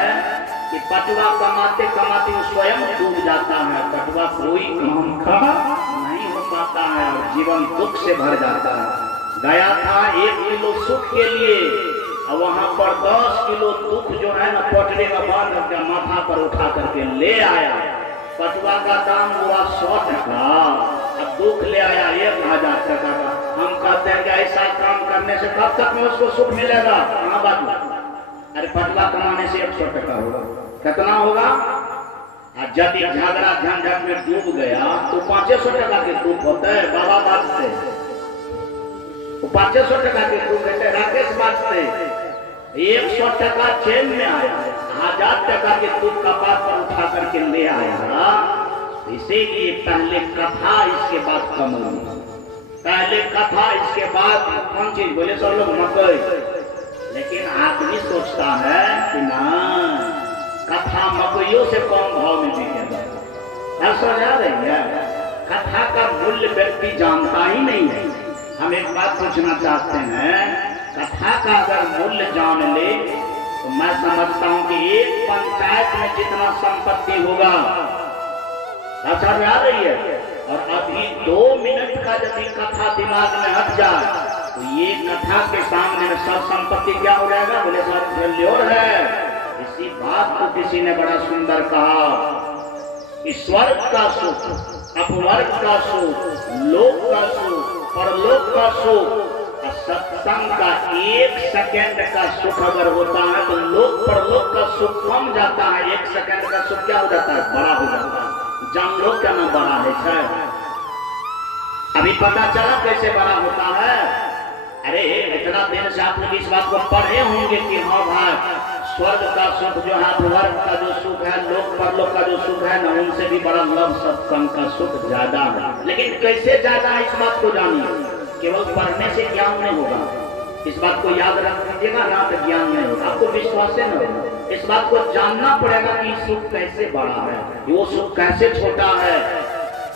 कि पटुआ कमाते कमाते वो स्वयं डूब जाता है। पटुआ कोई काम का नहीं हो पाता है और जीवन दुख से भर जाता है। गया था 1 किलो सुख के लिए और वहां पर 10 किलो दुख जो है ना पटरे का बांध करके माथा पर उठा करके ले आया। पटुआ का दाम हुआ 100 टका, अब दुख ले आया 1000 टका का। हम कहते हैं कि ऐसा काम करने से कब तक में उसको सुख मिलेगा? कहाँ बात? अरे पटुआ कमाने से 100 टका होगा, कितना होगा? यदि झगड़ा झंझट में डूब गया तो 500 टका के दुख होते हैं। बाबा बात से 500 टका के दुख होते। राकेश बात से 100 टका चेन में आया, 1000 टका के दुख का बात पर उठा करके ले आया। इसीलिए पहले कथा इसके बाद कमल, पहले कथा इसके बाद कौन चीज? बोले सब लोग मकई। लेकिन आदमी सोचता है कि ना कथा मकइयों से कौन भाव में बिकेगा। समझ आ रही है? कथा का मूल्य व्यक्ति जानता ही नहीं है। हम एक बात पूछना चाहते हैं, कथा का अगर मूल्य जान ले तो मैं समझता हूं कि एक पंचायत में जितना संपत्ति होगा, समझ आ रही है? और अभी 2 मिनट का यदि कथा दिमाग में हट जाए तो ये कथा के सामने में सब संपत्ति क्या हो जाएगा? बोले सर फेल्योर है। इसी बात को किसी ने बड़ा सुंदर कहा कि स्वर्ग का सुख, अपवर्ग का सुख, लोक का सुख, परलोक का सुख, सत्संग का 1 सेकंड का सुख अगर होता है तो लोक परलोक का सुख कम जाता है। 1 सेकंड का सुख क्या हो जाता है? बड़ा हो जाता है। जान लो क्या ना बड़ा है। अभी पता चला कैसे बड़ा होता है। अरे इतना दिन से आप लोग इस बात को पढ़े होंगे कि हाँ भाई स्वर्ग का सुख जो है, अपवर्ग का जो सुख है, लोक परलोक का जो सुख है ना, उनसे भी बड़ा लव सत्संग का सुख ज्यादा है। लेकिन कैसे ज्यादा है इस बात को जानिए। केवल पढ़ने से ज्ञान नहीं होगा, इस बात को याद रख लीजिएगा ना, तो ज्ञान नहीं होगा, आपको विश्वास नहीं होगा। इस बात को जानना पड़ेगा कि सुख कैसे बड़ा है, वो सुख कैसे छोटा है।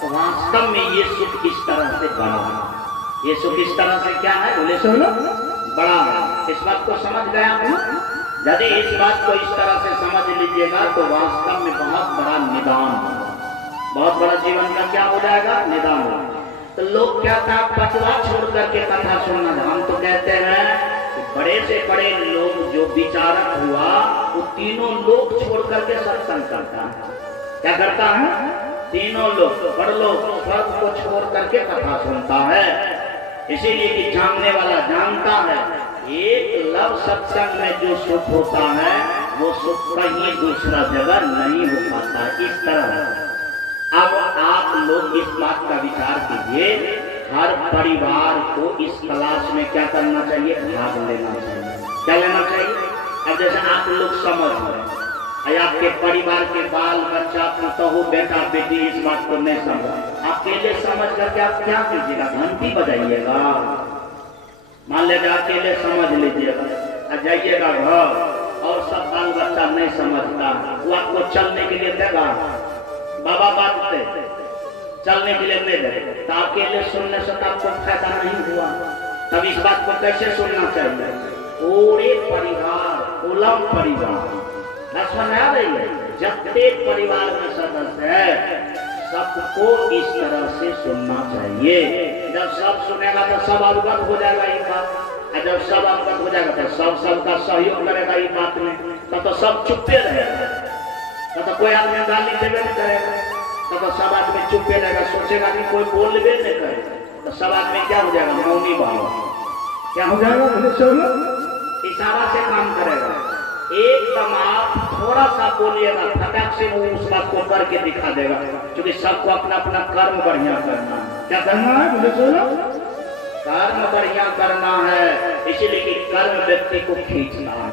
तो वास्तव में ये सुख इस तरह से बड़ा है। ये सुख इस तरह से क्या है? बोले सुनो, बड़ा है। इस बात को समझ गया हूँ। यदि इस बात को इस तरह से समझ लीजिएगा तो वास्तव में बहुत बड़ा निदान होगा, बहुत बड़ा जीवन का क्या हो जाएगा? निदान होगा। तो लोग क्या था, पटवा छोड़ करके कथा सुनना। हम तो कहते हैं कि बड़े से बड़े लोग जो विचारक हुआ वो तीनों लोग छोड़ करके सत्संग करता है। क्या करता है? तीनों लोग, परलोक स्वर्ग को छोड़ करके कथा सुनता है। इसीलिए कि जानने वाला जानता है एक लव सत्संग में जो सुख होता है वो सुख कहीं दूसरा जगह नहीं हो पाता। इस तरह अब आप लोग इस बात का विचार कीजिए, हर परिवार को इस क्लास में क्या करना चाहिए? भाग लेना चाहिए। क्या लेना चाहिए? अब जैसे आप लोग समझ रहे, आपके परिवार के बाल बच्चा, पुतहु, बेटा बेटी इस बात को नहीं समझ, अकेले समझ करके आप क्या कीजिएगा? घंटी बजाइएगा। मान लीजिए अकेले समझ लीजिएगा, जाइएगा घर और सब बाल बच्चा नहीं समझता, वो आपको चलने के लिए देगा, बाबा बात से चलने के लिए नहीं दे, तो अकेले सुनने से आपको फायदा नहीं हुआ। तब इस बात को कैसे सुनना चाहिए? पूरे परिवार, उलम परिवार, समझ आ रही है? जितने परिवार में सदस्य है सबको इस तरह से सुनना चाहिए। जब सब सुनेगा तो सब अवगत हो जाएगा ये बात, और जब सब अवगत हो जाएगा तो सब सबका सहयोग करेगा ये बात में, तो सब चुप्पे रहेगा। तो कोई आदमी गाली देवे नहीं करेगा, तो सब आदमी चुप्पे रहेगा, सोचेगा कि कोई बोलबे नहीं करेगा, तो सब आदमी क्या हो जाएगा? मौनी बाबा क्या हो जाएगा? इशारा से काम करेगा। एकदम आप थोड़ा सा बोलिएगा, फटाक से वो उस बात को करके दिखा देगा, क्योंकि सबको अपना अपना कर्म बढ़िया करना है। क्या करना है? कर्म बढ़िया करना है, इसीलिए कि कर्म व्यक्ति को खींचना है।